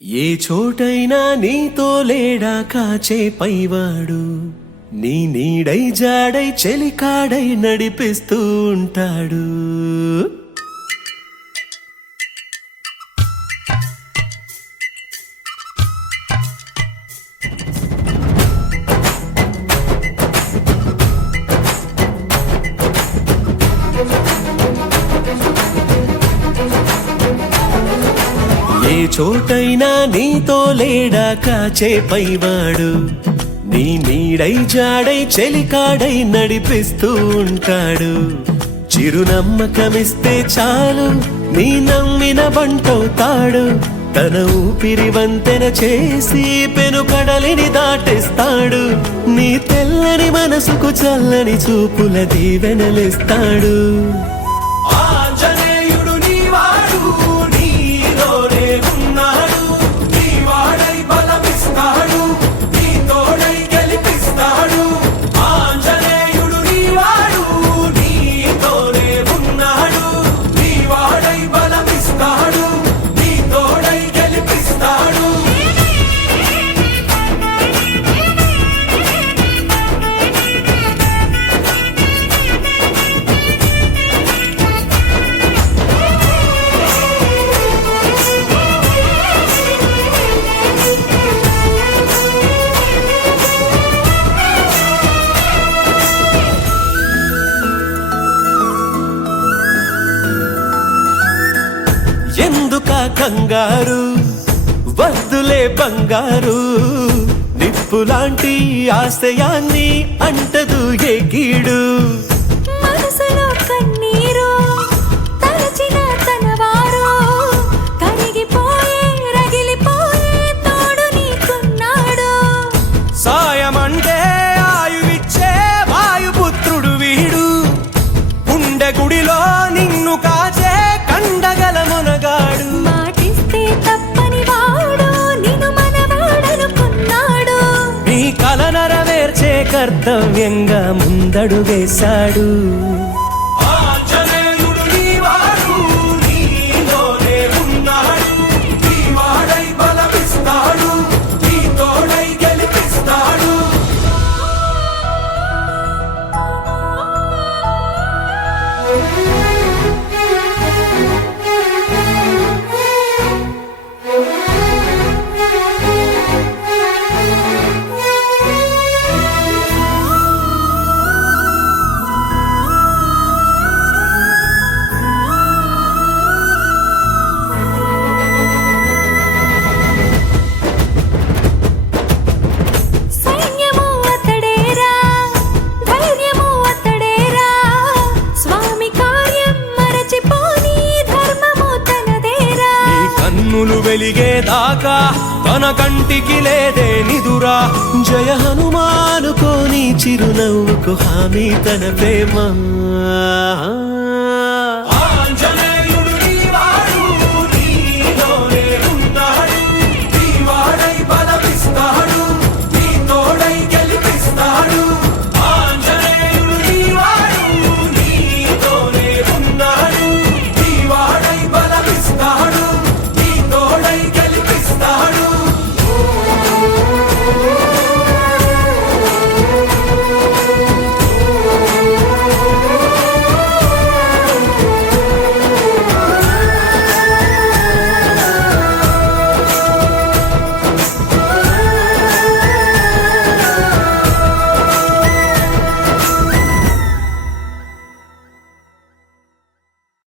ఏ చోటైనా నీతో లేడా కాచే పైవాడు, నీ నీడై జాడై చెలికాడై నడిపిస్తూ ఉంటాడు. ఏ చోటైనా నీతో లేడా కాచే పైవాడు, నీ నీడై జాడై చెలికాడై నడిపిస్తూ ఉంటాడు. చిరునమ్మకమిస్తే చాలు నీ నమ్మిన బంటవుతాడు. తన ఊపిరి వంతెన చేసి పెను కడలిని దాటేస్తాడు. నీ తెల్లని మనసుకు చల్లని చూపుల దీవెనలిస్తాడు. ఎందుకా కంగారు, వద్దులే బంగారు, నిప్పులాంటి ఆశయాన్ని అంటదు ఏ కీడు. మనసులో కన్నీరు తలచిన తనవారు, కరిగిపోయే రగిలిపోయే తోడు నీకున్నాడు. సాయమంటే ఆయువిచ్చే వాయుపుత్రుడు వీడు, ఉండే గుడిలో నిన్ను కాచే కండగల మునగాడు. మాటిస్తే తప్పని వాడు నిన్ను మనవాడనుకున్నాడు. నీ కల నెరవేర్చే కర్తవ్యంగా ముందడుగేశాడు. వెలిగేదాకా తన కంటికి లేదే నిదురా. జయ హనుమానుకోని చిరునవ్వుకు హామీ తన ప్రేమ.